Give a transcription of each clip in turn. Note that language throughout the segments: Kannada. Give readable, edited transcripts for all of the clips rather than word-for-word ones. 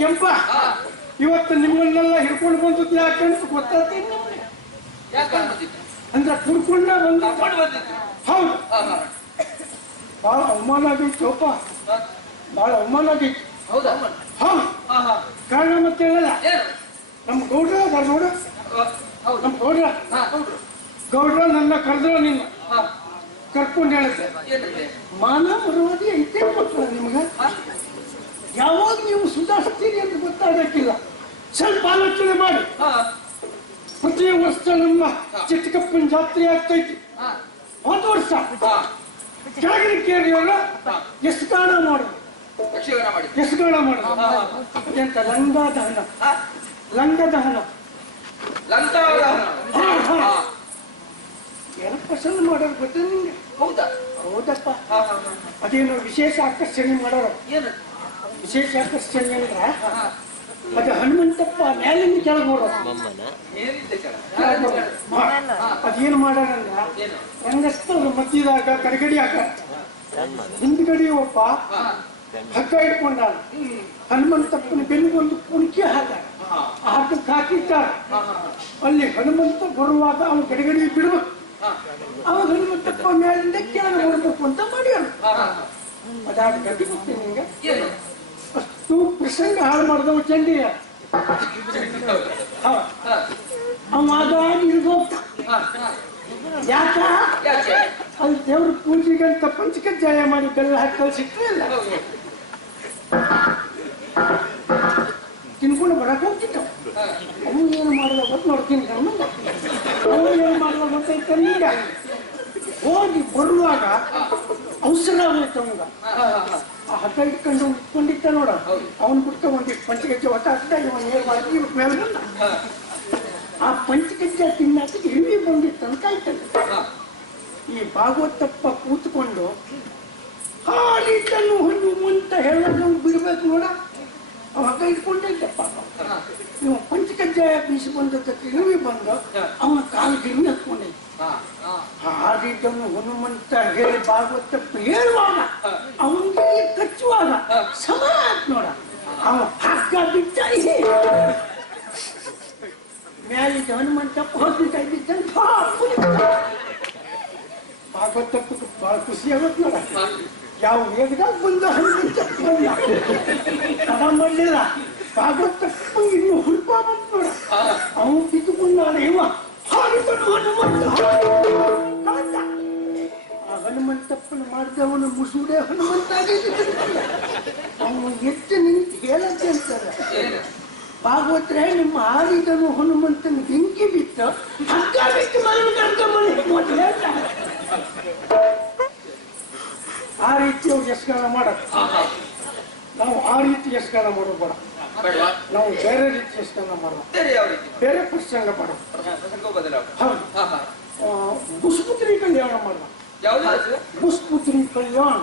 ಕೆಂಪ ಇವತ್ತು ನಿಮ್ಮನ್ನೆಲ್ಲ ಹಿಡ್ಕೊಂಡು ಬಂದದ್ದು ಯಾಕಂತ ಗೊತ್ತಾಗ್ತೇನೆ ಅಂದ್ರೆ ಕುಡ್ಕೊಂಡ ಬಂದಿತ್ತು. ಹೌದು, ಬಹಳ ಅವಮಾನ ಆಗಿತ್ತು ಅಪ್ಪ, ಬಹಳ ಅವಮಾನ ಆಗಿತ್ತು. ಹೌದಾ? ಹೌದು, ಕಾರಣ ಮತ್ತೆ ಹೇಳಲ್ಲ. ನಮ್ಮ ಗೌಡ್ರ ಅದಾರ ನೋಡು, ನಮ್ಮ ಗೌಡ್ರ ನನ್ನ ಕರೆದ್ರ ನಿನ್ನ ಕರ್ಕೊಂಡು ಹೇಳುತ್ತೆ, ಮಾನ ಮರುವಾದಿ ಐತೆ ಮಕ್ಕಳ ನಿಮ್ಗೆ. ಯಾವಾಗ ನೀವು ಸುಧಾರಿಸ್ತೀರಿ ಅಂತ ಗೊತ್ತಾಗಕ್ಕಿಲ್ಲ. ಸ್ವಲ್ಪ ಆಲೋಚನೆ ಮಾಡಿ. ಪ್ರತಿ ವರ್ಷ ನಮ್ಮ ಚಿಕ್ಕಪ್ಪನ ಜಾತ್ರೆ ಆಗ್ತೈತಿ. ಹೋದ ವರ್ಷ ಕೆಳಗಿನ ಕೇರಿಯವರು ಯಶಗಾನ ಮಾಡೋದು, ಯಶಗಾನ ಮಾಡೋದು ಎಂತ ಲಂಗದಹನ, ಲಂಗದಹನ ಏನು ಪಸಂದ್ ಮಾಡೋರು ಗೊತ್ತ ನಿಂಗೆ? ಹೌದಾ? ಹೌದಪ್ಪ. ಅದೇನು ವಿಶೇಷ ಆಕರ್ಷಣೆ ಮಾಡೋರು. ವಿಶೇಷ ಆಕರ್ಷಣೆ ಅಂದ್ರ ಅದು ಹನುಮಂತಪ್ಪ ಮೇಲಿಂದ ಕೆಳಗೆ ನೋಡೋದು. ಅದೇನು ಮಾಡೋರಂದ್ರ ರಂಗಸ್ಥಳ ಮಧ್ಯದಾಗ ಕಡೆಗಡಿ ಹಾಕ, ಹಿಂದ್ಗಡಿ ಒಬ್ಬ ಹಗ್ಗ ಇಟ್ಕೊಂಡ ಹನುಮಂತಪ್ಪನ ಬೆನ್ನಿಗೊಂದು ಕುಣಿಕೆ ಹಾಕ, ಆ ಹಗ್ಗಕ್ಕೆ ಹಾಕಿಟ್ಟಾರ. ಅಲ್ಲಿ ಹನುಮಂತ ಬರುವಾಗ ಅವನು ಗಡಿಗಡಿ ಬಿಡ್ಬೇಕು, ಅವಾಗ ಹನುಮಂತಪ್ಪ ಮೇಲಿಂದ ಕೆಳಗೆ ನೋಡ್ಬೇಕು ಅಂತ ಮಾಡ್ಯಾರ. ಅದಾದ ಗಡ್ಡಿ ಗೊತ್ತೀನಿ ನಿಂಗೆ? ಅಷ್ಟು ಪ್ರಸಂಗ ಹಾಳು ಮಾಡಿದವ ಚಂಡಿಯ. ಅವಾಗ ಇರ್ಬೋಗ್ತ ಯಾಕ ಅಲ್ಲಿ ದೇವ್ರ ಪೂಜೆಗಂತ ಪಂಚಕಜ್ಜಾಯ ಮಾಡಿ ಬೆಲ್ಲ ಹಾಕಿ ಕಳ್ಸಿಟ್ರೆ ಇಲ್ಲ ತಿನ್ಕೊಂಡು ಬರಕ್ ಹೋಗ್ತಿದ್ದ. ಅವು ಏನು ಮಾಡಲ್ಲ ಗೊತ್ತು ನೋಡ್ತೀನಿ, ಅವು ಏನು ಮಾಡಲ್ಲ ಗೊತ್ತೈತೆ ಈಗ. ಹೋಗಿ ಬರುವಾಗ ಅವಸರ ಆಗೋಯ್ತು ಅವಂಗ. ಆ ಹಗ್ಗ ಇಟ್ಕೊಂಡು ಇಟ್ಕೊಂಡಿದ್ದ ನೋಡ, ಅವನ್ ಬಿಟ್ಟು ಒಂದಿಷ್ಟು ಪಂಚಗಜ್ಜೆ ಒಟ್ಟ ಹಾಕ್ತಾ ಇವನ್ ಏನ್ ಮಾಡಿ ಮೇಲೆ ಬಂದ. ಆ ಪಂಚಗಜ್ಜೆ ತಿನ್ನಾಕ ಹಿರಿವಿ ಬಂದಿತ್ತು ಅಂತ ಆಯ್ತಲ್ಲ. ಈ ಭಾಗವತಪ್ಪ ಕೂತ್ಕೊಂಡು ಹಾಡಿದ್ದನ್ನು ಹನುಮಂತ ಹೇಳೋದು ಬಿಡ್ಬೇಕು ನೋಡ, ಅವ ಹಗ್ಗ ಇಟ್ಕೊಂಡಿದ್ದಪ್ಪ. ನೀವು ಪಂಚಕಜ್ಜಾಯ ಬೀಸಿ ಬಂದಕ್ಕೆ ಹಿರಿವಿ ಬಂದು ಅವನ ಕಾಲು ಗಿಣ್ಣಿ ಹತ್ಕೊಂಡಿದ್ದ. ಹಾಡಿದ್ದನ್ನು ಹನುಮಂತ ಹೇಳಿ ಭಾಗವತಪ್ಪ ಹೇಳುವಾಗ ಅವನಿಗೆ ಕಚ್ಚುವಾಗ ಸಮ ಆತ್ ನೋಡ. ಅವ ಹಗ್ಗ ಬಿಟ್ಟ ಮ್ಯಾಲಿದ್ದ ಹನುಮಂತಪ್ಪ ಹೋಗ್ಬಿಟ್ಟ ಭಾಗವತಪ್ಪಕ್ಕೆ ಬಹಳ ಖುಷಿ ಆಗತ್ ನೋಡ. ಯಾವ ವೇಗದಾಗ ಬಂದ ಹನುಮಂತಪ್ಪ ತಡ ಮಾಡಲಿಲ್ಲ. ಭಾಗವತಪ್ಪ ಇನ್ನು ಹುಡುಪ ಬಂತ ನೋಡ, ಅವನು ಬಿದ್ದುಕೊಂಡ ಇವ ಹನುಮಂತಪ್ಪನ ಮಾಡಿದವನು ಮುಸುಡೆ ಹನುಮಂತ ಅವನು ಎದ್ದು ನಿಂತು ಹೇಳತ್ತೆ ಅಂತಾರೆ ಭಾಗವತ್ರೆ, ನಿಮ್ಮ ಆರಿದನು ಹನುಮಂತನ ಬೆಂಕಿ ಬಿತ್ತು ಹಗ್ಗ ಬಿಟ್ಟು ಮನೆ ಆ ರೀತಿ ಅವ್ರು ಯಶಗಾನ ಮಾಡಕ್. ನಾವು ಆ ರೀತಿ ಯಶಗಾನ ಮಾಡೋಬೇಡ, ನಾವು ಬೇರೆ ರೀತಿ ಯಶಗಾನ ಮಾಡೋಣ, ಬೇರೆ ಪ್ರಸಂಗ ಮಾಡೋಣ. ಬುಷ್ಪುತ್ರಿ ಕಲ್ಯಾಣ ಮಾಡೋಣ. ಬುಷ್ಪುತ್ರಿ ಕಲ್ಯಾಣ.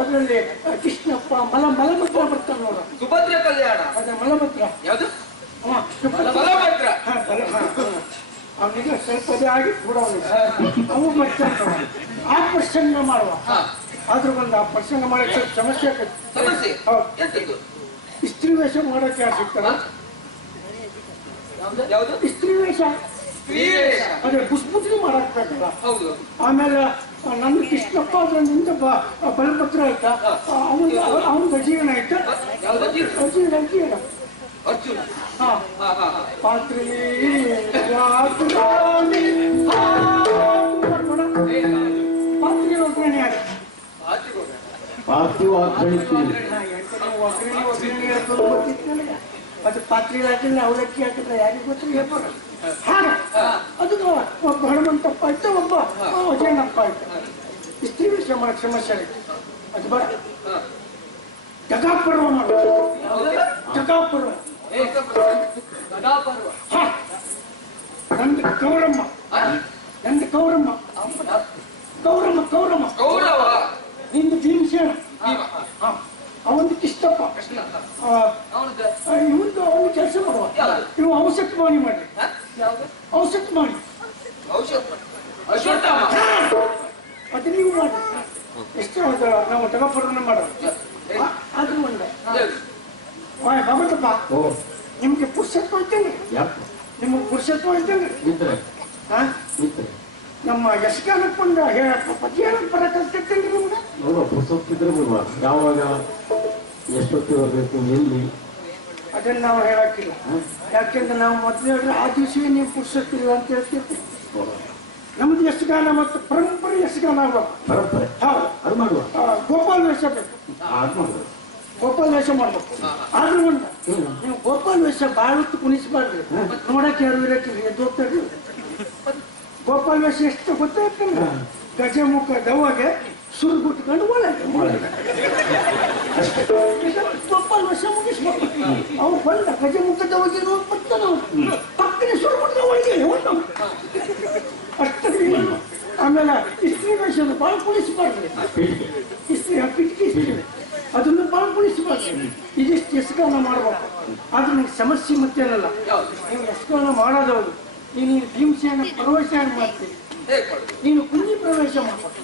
ಅದರಲ್ಲಿ ಕೃಷ್ಣಪ್ಪ ಮಲಭದ್ರ ಬರ್ತಾನೆ ನೋಡ. ಸುಭದ್ರ ಕಲ್ಯಾಣ. ಅದ ಮಲಭದ್ರ ಯಾವುದು? ಅವನಿಗೆ ಸ್ವಲ್ಪ ಆಗಿ ಕೂಡ ಅವು ಬರ್ತಾನೆ. ಆ ಪ್ರಸಂಗ ಮಾಡುವ. ಆದ್ರೂ ಬಂದು ಆ ಪ್ರಸಂಗ ಮಾಡಕ್ಕೆ ಸ್ವಲ್ಪ ಸಮಸ್ಯೆ ಆಗುತ್ತೆ. ಸ್ತ್ರೀ ವೇಷ ಮಾಡಕ್ಕೆ ಯಾರು ಸಿಗ್ತಾರ? ಸ್ತ್ರೀ ವೇಷ ಅದೇ ಪುಷ್ಪುತ್ರಿ ಮಾಡಕ್ ಬೇಕಲ್ಲ. ಆಮೇಲೆ ನನ್ನ ಕೃಷ್ಣಪ್ಪ ಅದ್ರಿಂದ ಬಲಭದ್ರ ಆಯ್ತಾ, ಅವನ ಅಜೀರ್ಣ ಆಯ್ತಾ, ಅಜೀರ್ಣ ಹಾ ಪಾತ್ರಿ ಪಾತ್ರಿ ಒಗ್ಗರಣೆ ಆಗ ಅದು ಪಾತ್ರೆ ಹಾಕಿದ್ರೆ ಅವಲಕ್ಕಿ ಹಾಕಿದ್ರೆ ಯಾರಿಗೆ ಗೊತ್ತಿಲ್ಲ ಹೇಳ್ಬೋದು. ಹಾಗ ಅದಕ್ಕೆ ಒಬ್ಬ ಹನುಮಂತಪ್ಪ ಆಯ್ತು, ಒಬ್ಬ ಅಜಯನಪ್ಪ ಆಯ್ತು. ಸ್ತ್ರೀ ವಿಷಯ ಮಾಡಕ್ ಸಮಸ್ಯೆ ಆಯ್ತು. ಅದು ಬೇಡ, ಜಗಾಪರ್ವ ಮಾಡೋದು. ಜಗಾಪರ್ವ ನಂದು ಗೌರಮ್ಮ, ನಂದು ಗೌರಮ್ಮ, ಗೌರಮ್ಮ ಗೌರಮ್ಮ ನಿಂದು ಭೀಮಸೇನ, ಅವನು ಕೃಷ್ಣಪ್ಪ. ಇವಂದು ಅವನು ಕೆಲಸ ಮಾಡುವ, ಇವು ಔಷಧ ಮಾಡಿ ಮಾಡ್ರಿ. ಔಷಧ ಮಾಡಿ ಅದು ನೀವು ಮಾಡಿ. ಎಷ್ಟು ನಾವು ಜಗಪರ್ವನ ಮಾಡೋದು. ಪುರುಷತ್ವ ಇದ್ದಂಗೆ ಇದ್ರೆ ಇದ್ರೆ ನಮ್ಮ ಯಶಗಾನಕ್ಕೊಂಡ ಪದ್ಯ ಪದ ಕಲ್ತಿರ್ತೇನೆ ನಿಮ್ಗೆ ನೋಡುವ ಪುಸ್ತಕಿದ್ರೆ ಯಾವಾಗ ಎಷ್ಟೊತ್ತಿ ಬರಬೇಕು ಎಲ್ಲಿ ಅದನ್ನ ನಾವು ಹೇಳಕ್ಕಿಲ್ಲ. ಯಾಕೆಂದ್ರೆ ನಾವು ಮೊದಲು ಹೇಳಿದ್ರೆ ಆ ದಿವಸವೇ ನೀವು ಪುರುಷತ್ತಿಲ್ಲ ಅಂತ ಹೇಳ್ತಿರ್ತೀವಿ. ನಮ್ದು ಯಶಗಾನ ಮತ್ತು ಪರಂಪರೆ ಯಶಗಾನ ಆಗ್ಬೇಕು. ಪರಂಪರೆ ಹೌದು ಅದು ಮಾಡುವ ಗೋಪಾಲ್ ವೇಷ ಬೇಕು. ಗೋಪಾಲ್ ವೇಷ ಮಾಡ್ಬೇಕು. ಆದ್ರೂ ಒಂದು ನೀವು ಗೋಪಾಲ್ ವೇಷ ಬಾಳ ಹೊತ್ತು ಕುಣಿಸ್ಬಾರ್ದು. ನೋಡಕ್ಕೆ ಯಾರು ಇರಕ್ಕಿಲ್ಲ ಎದ್ದೋಗ್ತಾರೆ. ಗೋಪಾಲ್ ವೇಷ ಎಷ್ಟು ಗೊತ್ತಾಗ್ತಲ್ಲ, ಗಜಮುಖ ದವಗೆ ಸುರು ಗುಟ್ಕೊಂಡು ಒಳಗೆ ಗೋಪಾಲ್ ವೇಷ ಮುಗಿಸ್ಬೇಕು. ಅವ್ರು ಬಂದ ಗಜಮುಖ ದವಗೆ ಬರ್ತಾನ ಪಕ್ಕನೆ ಸುರು ಗುಟ್ಟ ಒಳಗೆ ಅಷ್ಟು. ಆಮೇಲೆ ಇಸ್ತ್ರಿ ವೇಷದ ಬಾಳ ಕುಣಿಸ್ಬಾರ್ದು. ಇಸ್ತ್ರಿ ಪಿಟ್ಕಿ ಇಸ್ತ್ರಿ ಅದನ್ನು ಬಾಳ ಕುಣಿಸ್ಬಾರ್ದು. ಇದಿಷ್ಟು ಯಶಗಾನ ಮಾಡ್ಬೇಕು. ಆದ್ರೆ ನಿಮ್ಗೆ ಸಮಸ್ಯೆ ಮತ್ತೇನಲ್ಲ, ನೀವು ಯಶಗಾನ ಮಾಡೋದವ್ರು ನೀನು ಭೀಮಸೇನ ಪ್ರವೇಶ ಮಾಡ್ತೀವಿ, ನೀನು ಕುಂಜಿ ಪ್ರವೇಶ ಮಾಡ್ಬೇಕು.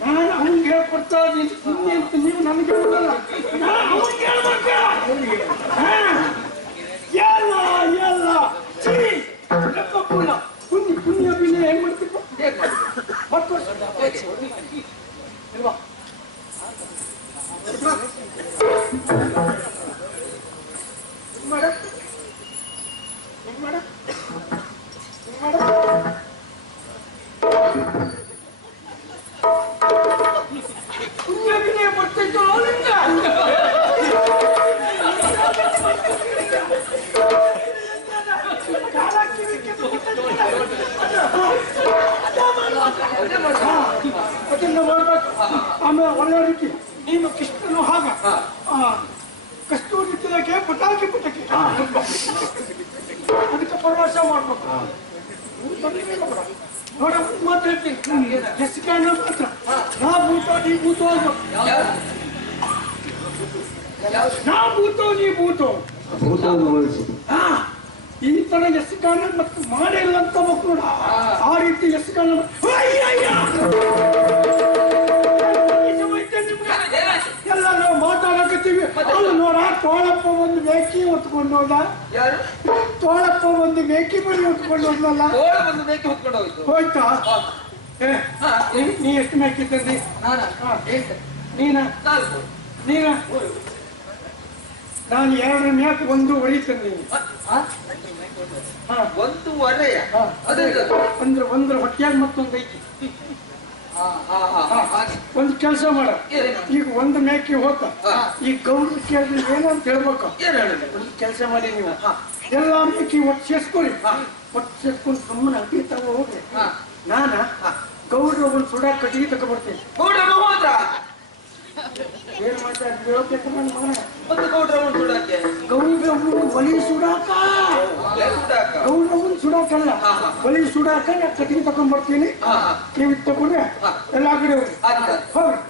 ನಾನು ಅವನಿಗೆ ಹೇಳ್ಕೊಡ್ತಾ ಇದ್ದೀನಿ ಅಂತ ನೀವು ನನಗೆ ಕೊಡಲ್ಲ. ಪುಣ್ಯ ಅಭಿನಯ ಹೆಂಗ್ ಮಾಡ್ತಿಪ್ಪ ಅಲ್ವಾ? ಪುಣ್ಯಾಭಿನಯ ಬರ್ತಿತ್ತು ಅವನಿಂದ. ಅದನ್ನ ಮಾಡ್ಬೇಕು. ಆಮೇಲೆ ಒಳ್ಳೆ ರೀತಿ ನೀನು ಕೃಷ್ಣನು ಹಾಗ ಕಸ್ತೂರಿ ತಿನ್ನಕ್ಕೆ ಪಟಾಕಿ ಅದಕ್ಕೆ ಪ್ರವಾಸ ಮಾಡ್ಬೇಕು. ನೋಡ ಮಾತು ಹೇಳ್ತೀನಿ, ಯಶಗಾನ ಮಾತ್ರ ನಾ ಭೂತ ನೀ ಭೂತ ಆಗ್ಬೇಕು. ನಾ ಭೂತೋ ನೀ ಭೂತೋ ಈ ತರ ಯಶಗಾನ ಮತ್ತು ಮಾಡಿಲ್ಲ ಅಂತ ಮಕ್ಕಳು ಆ ರೀತಿ ಯಶಗಾನ ಎಲ್ಲ ನಾವು ಮಾತಾಡಕತ್ತೀವಿ. ಅಲ್ಲಿ ನೋಡ ತೋಳಪ್ಪ ಒಂದು ಮೇಕಿ ಹೊತ್ಕೊಂಡು ಹೋದ. ತೋಳಪ್ಪ ಒಂದು ಮೇಕಿ ಬರಿ ಹೊತ್ಕೊಂಡು ಹೋದ್ನಲ್ಲ, ಹೋಯ್ತಾ? ನೀ ಎಷ್ಟು ಮೇಕಿ ತಂದಿ? ನೀನ ನಾನು 2 ಮ್ಯಾಕ್ 1 ಒಳಿ ತಂದೀನಿ. ಅಂದ್ರೆ 1 ಹೊಟ್ಟೆಯಾಗ ಮತ್ತೊಂದು ಐತಿ. ಒಂದು ಕೆಲಸ ಮಾಡ, ಈಗ 1 ಮ್ಯಾಕಿ ಹೋತ ಈ ಗೌಡ್ರ ಕೇಳಿದ್ರೆ ಏನಂತ ಹೇಳ್ಬೇಕು. ಒಂದು ಕೆಲಸ ಮಾಡಿ, ನೀವು ಎಲ್ಲ ಮೇಕಿ ಒಟ್ಟು ಸೇರ್ಸ್ಕೊಳಿ. ಒಟ್ಟು ಸೇರ್ಸ್ಕೊಂಡು ಸುಮ್ಮನೆ ಅಡ್ಡಿ ತಗೋ ಹೋಗ್ರಿ. ನಾನ ಗೌಡ್ರ ಒಂದು ಸುಡಾ ಕಟ್ಟಿಗೆ ತಗೊಬರ್ತೇನೆ. ಏನ್ ಮಾತಾಡ್ತೀವಿ ಗೌಡ್ರ ಒಲಿ ಸುಡಾಕ, ಗೌಡ್ರ ಸುಡಾಕಲ್ಲ ಒಲಿ ಸುಡಾಕ ಕಟ್ಟಿಗೆ ತಕೊಂಡ್ಬರ್ತೀನಿ. ನೀವು ತಗೊಂಡ್ರೆ ಎಲ್ಲ ಕಡೆ ಹೋಗ್ರಿ.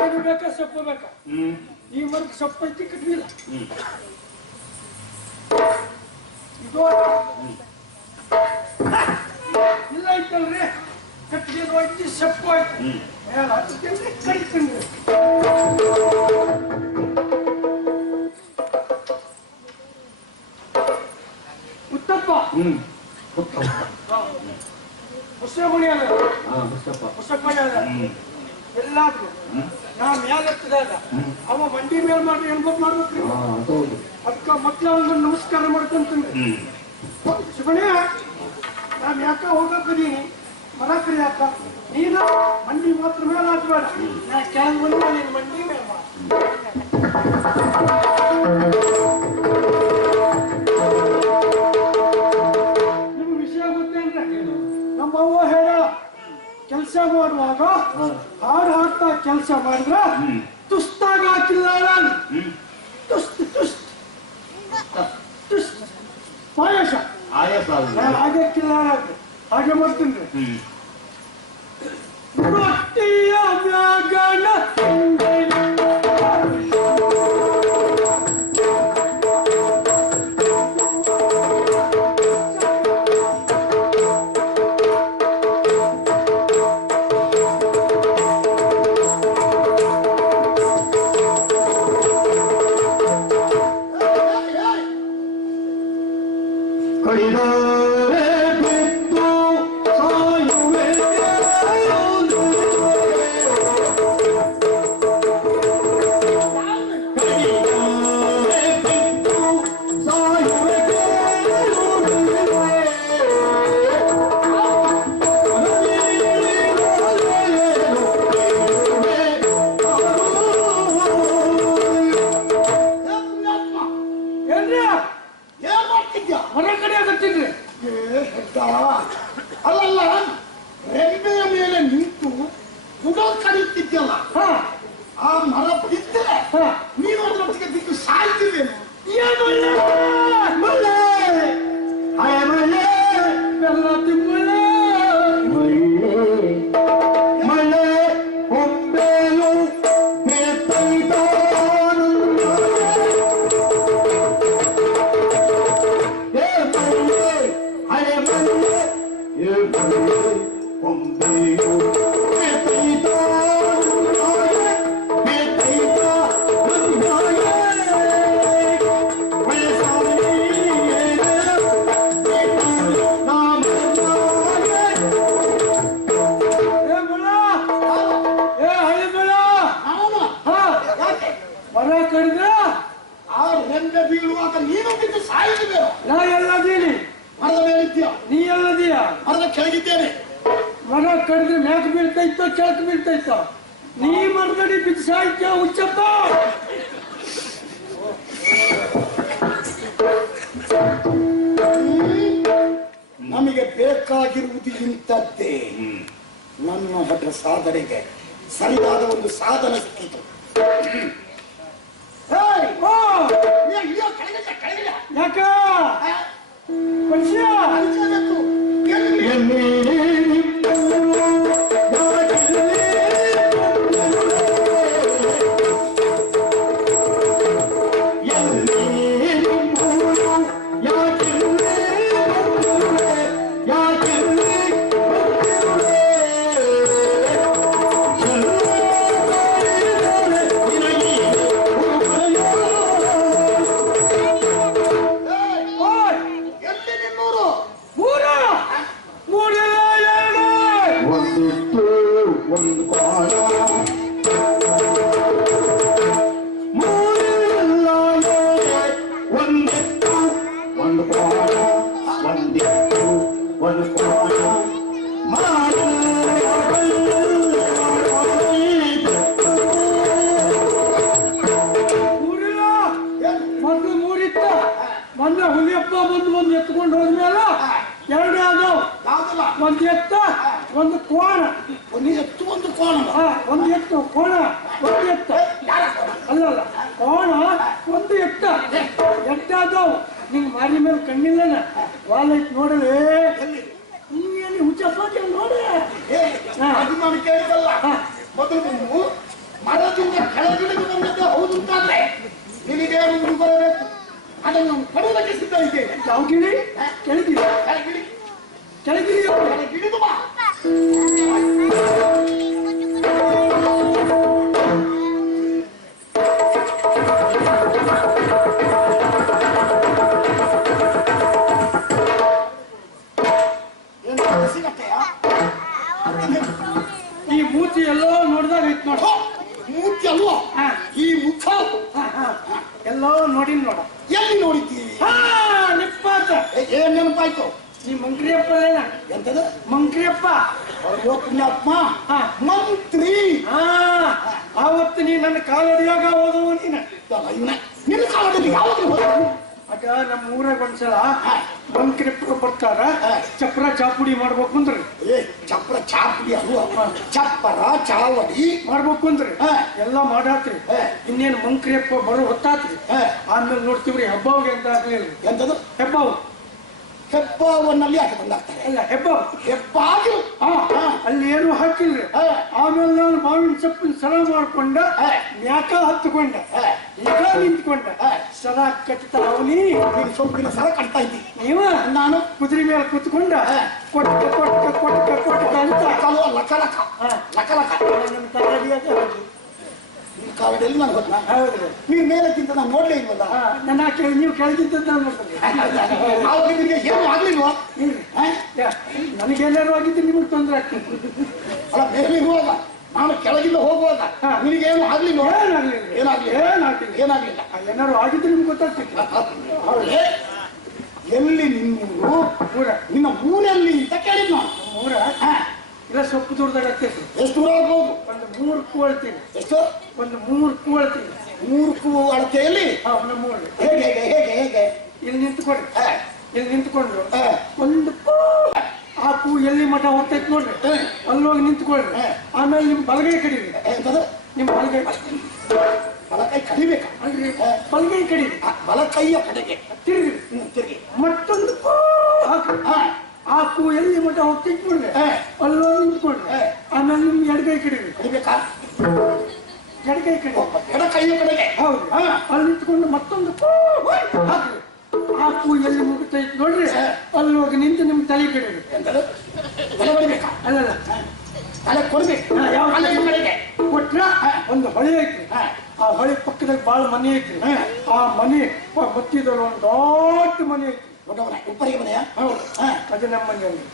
ಕಟ್ಟಿಗೆ ಬೇಕಾ ಸೊಪ್ಪು ಬೇಕಾ? ಈ ಮರಕ್ಕೆ ಸೊಪ್ಪು ಐತಿ, ಕಟ್ಟಿಗಿಲ್ಲ. ಇದು ಇಲ್ಲ ಐತಲ್ರಿ, ಕಟ್ಟಿಗೆ ಐತಿ, ಸೊಪ್ಪು ಐತಿ. ಕಡಿತೀನಿ ಉತ್ತಪ್ಪ ಹುಸೆ ಶಿವನೇ ಅಲ್ಲ ಹುಚ್ಚಪ್ಪ ಹುಚ್ಚಪ್ಪ ಎಲ್ಲಾದ್ರು ನಾ ಮ್ಯಾಲೆತ್ತಿದಾಗ ಅವ ಮಂಡಿ ಮೇಲ್ ಮಾಡಿ ಅನ್ಭವ ಮಾಡ್ಬೇಕ್ರಿ ಹೌದು ಅದಕ್ಕ ಮೊದ್ಲ ಒಂದು ನಮಸ್ಕಾರ ಮಾಡ್ಕೊಂತೀನಿ ಶಿವನೇ ನಾನ್ ಯಾಕ ಹೋಗಕ್ಕದೀನಿ ಮರಕ್ರಿ ಅಕ್ಕ ನೀನು ಮಂಡಿ ಮಾತ್ರ ಮೇಲೆ ಹಾಕ್ಬೇಡ ನಾ ಕೆಳಗೆ ಬಂದ ನೀನ್ ಮಂಡಿ ಮೇಲೆ ನಿಮ್ಗೆ ವಿಷಯ ಗೊತ್ತೇನ್ರಿ ನಮ್ಮವ್ವ ಹೇಳ ಕೆಲಸ ಮಾಡುವಾಗ ಹಾಡು ಹಾಡ್ತಾ ಕೆಲಸ ಮಾಡಿದ್ರ ತುಸ್ತಾಗ ಹಾಕಿಲ್ಲ ನಾನು ತುಸ್ತ್ ತುಸ್ತ್ ತುಸ್ತ್ ಪಾಯಸ ಆಗಕ್ಕಿಲ್ಲ ಹಾಗೆ ಮಾಡ್ತೀನಿ ರೊಟ್ಟಿಯ ಮ್ಯಾಗನ ಅಲ್ಲಲ್ಲ ರೆಂಬೆಯ ಮೇಲೆ ನಿಂತು ಗುಡ ಕಡಿತಿದ್ಯಲ್ಲ ಆ ಮರ ಬಿದ್ದರೆ ನೀನು ಅದರೊಟ್ಟಿಗೆ ಬಿದ್ದು ಸಾಯ್ತಿದ್ದೇನೆ ಬೀಳುವಾಗ ನೀನು ಬಿದ್ದು ಸಾಯಿಸಿದೆ. ನಾ ಎಲ್ಲದೀನಿ ಮರದ ಮೇಲಿದ್ಯಾ, ನೀ ಎಲ್ಲದೀಯ ಮರದ ಕೆಳಗಿದ್ದೇನೆ. ಮರ ಕಡಿದ್ರೆ ಮ್ಯಾಕ್ ಬೀಳ್ತೈತೋ ಕೆಳಕ್ ಬೀಳ್ತೈತೋ, ನೀ ಮರದಡಿ ಬಿದ್ದು ಸಾಯ್ತೀಯ ಹುಚ್ಚಪ್ಪ. ನಮಗೆ ಬೇಕಾಗಿರುವುದು ಇಂಥದ್ದೇ. ನನ್ನ ಹಠ ಸಾಧನೆಗೆ ಸರಿಯಾದ ಒಂದು ಸಾಧನ ಸಿಕ್ಕಿತು. ಯಾಕ ಮನುಷ್ಯ ಮೊನ್ನೆ ಹುಲಿಯಪ್ಪ ಬಂದು ಎತ್ಕೊಂಡು ಹೋದ್ಮೇಲೆ ಎರಡು ಆದವು. ಒಂದು ಎತ್ತ ಒಂದು ಕೋಣ. ಒಂದು ಎತ್ತು ಒಂದು ಕೋಣ. ಒಂದು ಎತ್ತು ಕೋಣ ಒಂದು ಎತ್ತ ಅಲ್ಲಲ್ಲ ಕೋಣ ಒಂದು ಎತ್ತ ಎಟ್ಟಾದವು. ನಿಂಗೆ ಮಾರಿ ಮೇಲೆ ಕಣ್ಣಿಲ್ಲನ ವಾಲ್ ಐತ್ ನೋಡಲಿ. ಹಿಂಗೇನು ಹುಚ್ಚಪ್ಪ ನೋಡಿ ನಾನು ಕೇಳಿದಲ್ಲ. ಮೊದಲು ನೀವು ಮರದಿಂದ ಕೆಳಗಿಳಿದು ಬಂದದ್ದು ಹೌದು ಅಂತಾದ್ರೆ ನಿನಗೇನು ಹುಡುಗ ಬರಬೇಕು, ಅದನ್ನು ಪಡೆಯುವುದಕ್ಕೆ ಸಿದ್ಧ ಇದ್ದೇನೆ. ಯಾವ ಗಿಳಿ? ಕೆಳಗಿರಿ ಕೆಳಗಿರಿ ಹಿಡಿದು ಬಾ. ಏನು ಸಿಗತ್ತೆಯಾ? ಈ ಮೂತಿ ಎಲ್ಲೋ ನೋಡ್ದಾಗ ಐತ್ ನೋಡ. ಮೂರ್ತಿ ಅಲ್ವಾ ಹಾ. ಈ ಮುಖ ಎಲ್ಲೋ ನೋಡಿನ್ ನೋಡ. ಎಲ್ಲಿ ನೋಡಿದ್ದೀವಿ? ನಿಪ್ಪಾತ ಏನ್ ನೆನಪಾಯ್ತು? ನೀ ಮಂಕ್ರಿಯಪ್ಪ ಎಂತದ? ಮಂಕ್ರಿಯಪ್ಪ. ಅಯ್ಯೋ ಪುಣ್ಯಾತ್ಮ, ಹಾ. ಮಂತ್ರಿ. ಆವತ್ತು ನೀ ನನ್ನ ಕಾಲಡಿಯಾಗ ಹೋದವ ನೀನ. ನಿನ್ನ ಕಾಲದಲ್ಲಿ ಯಾವಾಗಲೂ ಹೋದವು? ಆಗ ನಮ್ಮ ಊರಾಗ ಒಂದ್ಸಲ ಮಂಕ್ರಿಯಪ್ಪ ಬರ್ತಾರ. ಚಪ್ರ ಚಾಪುಡಿ ಮಾಡ್ಬೇಕು ಅಂದ್ರಿ. ಏ ಚಪ್ರ ಚಾಪುಡಿ ಅಲ್ವ, ಚಪ್ಪರ ಚಾವಡಿ ಮಾಡ್ಬೇಕು ಅಂದ್ರಿ. ಎಲ್ಲಾ ಮಾಡಾತ್ರಿ. ಇನ್ನೇನು ಮಂಕ್ರಿಯಪ್ಪ ಬರೋ ಹೊತ್ತಾತ್ರಿ. ಆಮೇಲೆ ನೋಡ್ತೀವ್ರಿ ಹೆಬ್ಬಾವಿಗೆ ಅಂತ ಆಗ್ಲಿಲ್ಲ. ಎಂತದು? ಹೆಬ್ಬಾವು. ಹೆಬ್ಬಾವನ್ನಲ್ಲಿ ಯಾಕೆ ಬಂದಾಗ್ತಾರೆ? ಅಲ್ಲ ಹೆಬ್ಬಾವು. ಹೆಬ್ಬಾಗಿಲು. ಅಲ್ಲಿ ಏನು ಹಾಕಿಲ್ರಿ. ಆಮೇಲೆ ನಾನು ಮಾವಿನ ಸೊಪ್ಪಿನ ಸರ ಮಾಡ್ಕೊಂಡ ಮ್ಯಾಕ ಹತ್ತುಕೊಂಡ ಈಗ ನಿಂತ್ಕೊಂಡ ಸರ ಕಟ್ತಾ ಅವನಿ. ಸೊಪ್ಪಿನ ಸರ ಕಟ್ತಾ ಇದ್ದಿ ನೀವ. ನಾನು ಕುದುರೆ ಮೇಲೆ ಕುತ್ಕೊಂಡ ಕೊಟ್ಟ ಕೊಟ್ಟ ಕೊಟ್ಟ ಕೊಟ್ಟ ಅಂತ ಕಲುವ ಲಕ ಲಕ ಲಕ ಲಕ ನನ್ನ ಕಾಲಡಿಯಾಗ ಹೋಗಿ. ಈ ಕಾಲದಲ್ಲಿ ನಾನು ಗೊತ್ತ. ಹೌದ್ರಿ. ನೀವು ಮೇಲಕ್ಕಿಂತ ನಾನು ನೋಡ್ಲೇ ಇಲ್ವಲ್ಲ. ನನ್ನ ನೀವು ಕೆಳಗಿದ್ದ ನೋಡ್ತೀನಿ. ಆವಾಗ ನಿಮಗೆ ಏನು ಆಗ್ಲಿಲ್ವಾ? ನನಗೇನಾರು ಆಗಿದ್ದು ನಿಮಗೆ ತೊಂದರೆ ಆಗ್ತದೆ. ಅಲ್ಲ ಮೇಲೆ ಇರುವಾಗ ನಾನು ಕೆಳಗಿಂದ ಹೋಗುವಾಗ ನಿನಗೇನು ಆಗ್ಲಿಲ್ವಾ? ಏನಾಗ್ಲಿಲ್ಲ. ಏನಾಗ್ಲಿಲ್ಲ. ಏನಾಗ್ಲಿಲ್ಲ. ಏನಾರು ಆಗಿದ್ದು ನಿಮ್ಗೆ ಗೊತ್ತಾಗ್ತೈತಿ. ಹೌದೇ? ಎಲ್ಲಿ ನಿನ್ನ ಊರ? ನಿನ್ನ ಊರಲ್ಲಿ ಅಂತ ಕೇಳಿದ್ ನಾನು. ಊರ ಇಲ್ಲ ಸ್ವಲ್ಪ ದೂರದಾಗ ಆಗ್ತೈತಿ. ಎಷ್ಟು ದೂರ ಆಗ್ಬೋದು? ಒಂದು 3 ಕೂಳ್ತೀನಿ. ಎಷ್ಟು? ಒಂದು 3 ಕೂಳ್ತೀನಿ. 3 ಅಳತೆಯಲ್ಲಿ? ಒಂದು 3. ಹೇಗೆ ಹೇಗೆ ಹೇಗೆ ಹೇಗೆ? ಇಲ್ಲಿ ನಿಂತ್ಕೊಡ್ರಿ. ಇಲ್ಲಿ ನಿಂತ್ಕೊಂಡು ಒಂದು ಆ ಕೂ ಎಲ್ಲಿ ಮಠ ಹೋಗ್ತೈತಿ ನೋಡ್ರಿ, ಅಲ್ಲಿ ಹೋಗಿ ನಿಂತ್ಕೊಳ್ರಿ. ಆಮೇಲೆ ನಿಮ್ ಬಲಗೈ ಕಡಿರಿ. ಎಂತದು? ನಿಮ್ ಬಲಗೈ ಬಲಕೈ ಕಡಿಬೇಕಾ? ಅಲ್ರಿ, ಬಲಗೈ ಕಡಿರಿ. ಬಲಕೈಯ ಕಡೆಗೆ ತಿರುಗಿ ತಿರುಗಿ ಮತ್ತೊಂದು ಹಾಕ್ರಿ. ಆ ಕೂ ಎಲ್ಲಿ ಮಠ ಹೋಗ್ತೈತಿ ನೋಡ್ರಿ, ಅಲ್ಲಿ ಹೋಗಿ ನಿಂತ್ಕೊಳ್ರಿ. ಆಮೇಲೆ ನಿಮ್ ಎಡಗೈ ಕಡಿರಿ. ಕಡಿಬೇಕಾ? ಎಡಗೈ ಕಡಿ. ಎಡಕೈಯ ಕಡೆಗೆ. ಹೌದು. ಅಲ್ಲಿ ನಿಂತ್ಕೊಂಡು ಮತ್ತೊಂದು ಹಾಕ್ರಿ. ಆ ಕೂ ಎಲ್ಲಿ ಮುಗಿತೈತಿ ನೋಡ್ರಿ, ಅಲ್ಲಿ ಹೋಗಿ ನಿಂತು ನಿಮ್ ತಲೆ ಕಡಿರಿ. ಎಂತದು? ತಲೆ ಹೊಡಿಬೇಕಾ? ಅಲ್ಲಲ್ಲ, ತಲೆ ಕೊಡ್ಬೇಕು. ಯಾವ ಕಡೆಗೆ ಕೊಟ್ರ ಒಂದು ಹೊಳೆ ಐತ್ರಿ. ಆ ಹೊಳೆ ಪಕ್ಕದಾಗ ಬಾಳ ಮನೆ ಐತ್ರಿ. ಆ ಮನೆ ಮತ್ತಿದಲ್ಲ ಒಂದು ದೊಡ್ಡ ಮನೆ ಐತ್ರಿ. ದೊಡ್ಡ ಮನೆ, ಉಪ್ಪರಿಗೆ ಮನೆಯ? ಹೌದು. ಅದು ನಮ್ಮ ಮನೆ ಅಲ್ರಿ.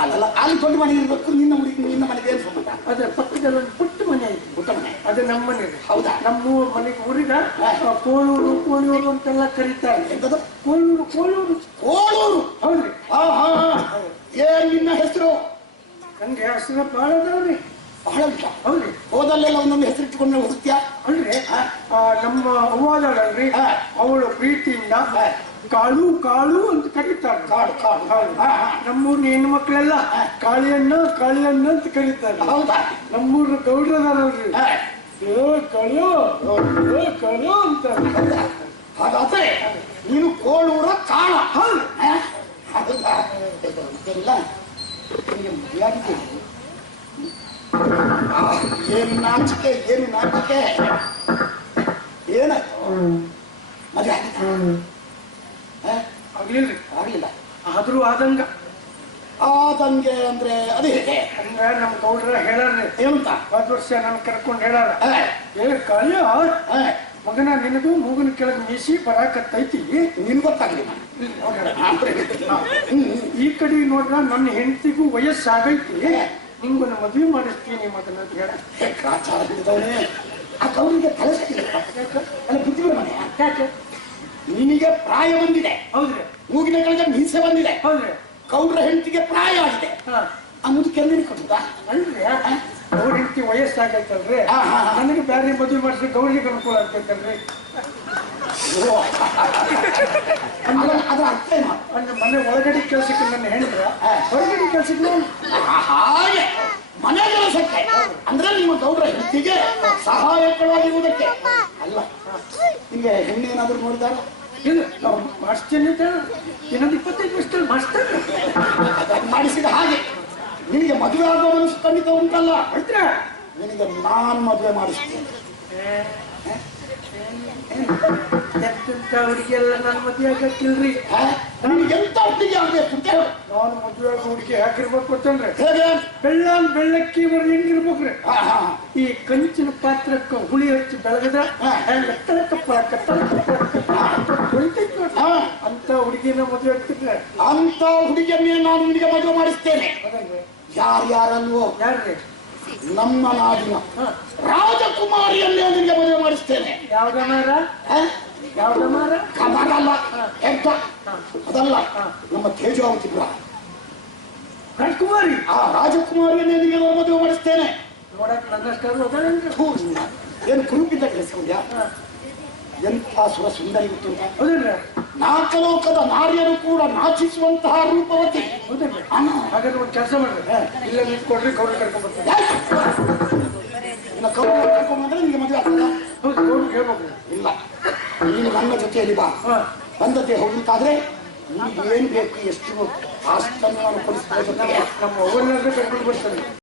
ಅಲ್ಲಲ್ಲ, ಅಲ್ಲಿ ದೊಡ್ಡ ಮನೆ ಇರ್ಬೇಕು. ನಿನ್ನ ಮನೆಗೆ ಏನು ಸಂಬಂಧ? ಅದ್ರ ಪಕ್ಕದಲ್ಲಿ ಒಂದು ಪುಟ್ಟ ಮನೆ ಐತಿ. ಪುಟ್ಟ ಮನೆ ಅದು ನಮ್ಮ ಮನೆ. ಹೌದಾ? ನಮ್ಮ ಮನೆಗೆ ಊರಿಗ ಕೋಳೂರು ಅಂತೆಲ್ಲ ಕರೀತಾರೆ. ಎಂತದು? ಕೋಳೂರು. ಕೋಳೂರು. ಹೌದ್ರಿ. ಏನ್ ನಿನ್ನ ಹೆಸರು? ನಂಗೆ ಹೆಸರು ಬಹಳ ಅದಾವ್ರಿ. ಬಹಳ ವಿಷ. ಹೌದ್ರಿ. ಹೋದಲ್ಲೆಲ್ಲ ಒಂದೊಂದು ಹೆಸರಿಟ್ಟುಕೊಂಡು ಹೋಗ್ತೀಯಾ? ಅಲ್ರಿ, ನಮ್ಮ ಅವ್ವಾದಳಲ್ರಿ, ಅವಳು ಪ್ರೀತಿಯಿಂದ ಕಾಳು ಕಾಳು ಅಂತ ಕರೀತಾರೆ. ಕಾಡು ಕಾಡು. ಹೌದು. ನಮ್ಮೂರ್ನ ಹೆಣ್ಣು ಮಕ್ಕಳೆಲ್ಲ ಕಾಳಿಯನ್ನ ಅಂತ ಕರೀತಾರೆ. ಹೌದಾ? ನಮ್ಮೂರ್ನ ಗೌಡ್ರದಾರಲ್ರಿ, ಕಳಿಯೋ ಅಂತಾರೆ. ಹಾಗಾದ್ರೆ ನೀನು ಕೋಳೂರ ಕಾಳ. ಹೌದು. ಹೌದಾ? ಗೊತ್ತಿಲ್ಲ. ನಿನಗೆ ಮದುವೆ ಆಗಿದ್ದೇನೆ. ಏನು ನಾಚಿಕೆ, ಏನು ನಾಚಿಕೆ. ಏನಾಯ್ತು? ಮದುವೆ ಆಗಿದ್ದ? ಆಗ್ಲಿಲ್ರಿ. ಆಗ್ಲಿಲ್ಲ. ಆದ್ರೂ ಆದಂಗ. ಆದಂಗೆ ಅಂದ್ರೆ ಅದು ಹೇಗೆ? ಅಂದ್ರೆ ನಮ್ ಗೌಡ್ರ ಹೇಳಾರ್ರಿ. ಏನಂತ? ಹೋದ್ ವರ್ಷ ನನ್ ಕರ್ಕೊಂಡು ಹೇಳಾರ, ಕಾಳಿಯ ಮಗನ ನಿನಗೂ ಮೂಗನ ಕೆಳಗೆ ಮೀಸಿ ಬರಾಕತ್ತೈತಿ. ನಿನ್ ಗೊತ್ತಾಗ್ಲಿಲ್ಲ. ಈ ಕಡೆ ನೋಡ್ರ ನನ್ನ ಹೆಂಡತಿಗೂ ವಯಸ್ಸಾಗೈತಿ, ನಿಂಗೊಂದು ಮದ್ವೆ ಮಾಡಿಸ್ತೀನಿ ಮಗನ ಅಂತ ಹೇಳ. ಗ್ರಾಚಾರ ಹಿಡಿದವನೇ. ಆ ಗೌರಿಗೆ ಕಳಿಸ್ತೀನಿ. ಅಲ್ಲ ಬುದ್ಧಿಗಳ ಮನೆ. ಯಾಕೆ? ನಿನಗೆ ಪ್ರಾಯ ಬಂದಿದೆ. ಹೌದ್ರಿ. ಮೂಗಿನ ಕೆಳಗೆ ಮೀಸೆ ಬಂದಿದೆ. ಹೌದ್ರಿ. ಗೌಡ್ರ ಹೆಂಡತಿಗೆ ಪ್ರಾಯ ಆಗಿದೆ. ಆ ಮುದುಕೆ ಎಲ್ಲಿ ಕೊಟ್ಟಿದ್ದ? ಅಲ್ರಿ, ಗೌಡ ಹೆಂಡತಿ ವಯಸ್ಸಾಗೈತಲ್ರಿ, ನನಗೆ ಬ್ಯಾರೆ ಮದುವೆ ಮಾಡಿಸಿ ಗೌರಿಗೆ ಅನುಕೂಲ ಆಗ್ತೈತಲ್ರಿ. ಅದ್ರ ಅರ್ಥ ಏನು? ಅಂದ್ರೆ ಮನೆ ಒಳಗಡೆ ಕೆಲ್ಸಕ್ಕೆ ನನ್ನ ಹೆಂಡ್ರ, ಹೊರಗಡೆ ಕೆಲ್ಸಕ್ಕೆ ಹಾಗೆ ಮನೆ ಕೆಲಸಕ್ಕೆ ಅಂದ್ರೆ ನಿಮ್ಮ ಗೌಡ್ರ ಹೆಂಡತಿಗೆ ಸಹಾಯಕವಾಗಿರುವುದಕ್ಕೆ ಅಲ್ಲ. ನಿಮಗೆ ಹೆಣ್ಣೇನಾದ್ರೂ ನೋಡಿದಾರ? ಇಲ್ಲ, ನಾವು ಮಾಡಿಸ್ತೇನೆ ಅಂತ ಇನ್ನೊಂದು 25 ವರ್ಷದಲ್ಲಿ ಮಾಡಿಸ್ತೇನೆ. ಮಾಡಿಸಿದ ಹಾಗೆ ನಿನಗೆ ಮದುವೆ ಆಗುವ ಮನಸ್ಸು ಖಂಡಿತ ಉಂಟಲ್ಲ. ಆಯ್ತಾ? ನಿನಗೆ ನಾನು ಮದುವೆ ಮಾಡಿಸ್ತೇನೆ. ಎಂತ ಹುಡುಗಿಯೆಲ್ಲ ನನ್ನ ಮದುವೆ ಆಗಕ್ಕಿಲ್ರಿ. ನಿಮ್ಗೆ ಎಂತ ಹುಡುಗಿ ಆಗ್ಬೇಕು ಅಂತ ಹೇಳಿ. ನಾನು ಮದುವೆ ಆಗೋ ಹುಡುಗಿ ಹಾಕಿರ್ಬೇಕು ಗೊತ್ತಂದ್ರೆ ಹೇಗೆ? ಬೆಳ್ಳಕ್ಕಿ ಬರ್ ಹೆಂಗಿರ್ಬೇಕ್ರಿ. ಈ ಕಂಚಿನ ಪಾತ್ರಕ್ಕೆ ಹುಳಿ ಹಚ್ಚಿ ಬೆಳಗದ ತೊಳಿತೈತಿ ನೋಡ್ರಿ. ಹಾ, ಅಂತ ಹುಡುಗಿನ ಮದುವೆ ಆಗ್ತಿದ್ರೆ ಅಂತ ಹುಡುಗಿಯನ್ನೇ ನಾನು ನಿನಗೆ ಮದುವೆ ಮಾಡಿಸ್ತೇನೆ. ಅದಂಗೆ ಯಾರ್ಯಾರಲ್ವೋ ಯಾರ್ರಿ ನಮ್ಮ ನಾಡಿನ ರಾಜಕುಮಾರಿಯನ್ನೇ ನಿನಗೆ ಮದುವೆ ಮಾಡಿಸ್ತೇನೆ. ಯಾವ್ದ ಮಾರ ಹಾ? ಯಾವ್ದ ಮಾರ ಕಮಲಲ್ಲ, ಎಂತ ಅದಲ್ಲ, ನಮ್ಮ ತೇಜಾವತಿ ಪುರ ರಾಜ್ಕುಮಾರಿ ಆ ರಾಜಕುಮಾರಿಯನ್ನೇ ನಿನಗೆ ನಾನು ಮದುವೆ ಮಾಡಿಸ್ತೇನೆ. ನೋಡಕ್ ನನ್ನಷ್ಟು ಅದೇನ್ರಿ ಥೂ, ಏನು ಕುರುಪಿದ್ದ ಕೆಲಸಕೊಂಡ್ಯಾ? ಎಂಥ ಸುರ ಸುಂದರಿ ಗೊತ್ತುಂಟ. ಹೌದೇನ್ರಿ ನಾಲ್ಕಲೋಕದ ನಾರ್ಯರು ಕೂಡ ನಾಚಿಸುವಂತಹ ರೂಪವತಿ. ಹೌದೇನ್ರಿ ಅಮ್ಮ, ಹಾಗಾದ್ರೆ ಒಂದು ಕೆಲಸ ಮಾಡ್ರಿ ಇಲ್ಲ ನಿಂತ್ಕೊಡ್ರಿ ಗೌರಿ ಕರ್ಕೊಂಡ್ ಬರ್ತಾರೆ ನಿನ್ನ ಕೌರು ಕರ್ಕೊಂಡ್ಬಂದ್ರೆ ನಿನಗೆ ಮದುವೆ ಆಗ್ತದ? ಹೌದು ಗೌರಿ ಹೇಳ್ಬೇಕು ಇಲ್ಲ, ನೀನು ನನ್ನ ಜೊತೆಯಲ್ಲಿ ಬಾ. ಹಾ ಬಂದದ್ದೇ ಹೋಗ್ಲಿಕ್ಕಾದ್ರೆ ನಿನಗೆ ಏನ್ ಬೇಕು, ಎಷ್ಟು ಅಷ್ಟನ್ನು ನಾನು ಕೊಡಿಸ್ತಾ ಜೊತೆಗೆ ನಮ್ಮ ಅವ್ವನ್ನೆಲ್ಲ ಕರ್ಕೊಂಡು ಬರ್ತಾರೆ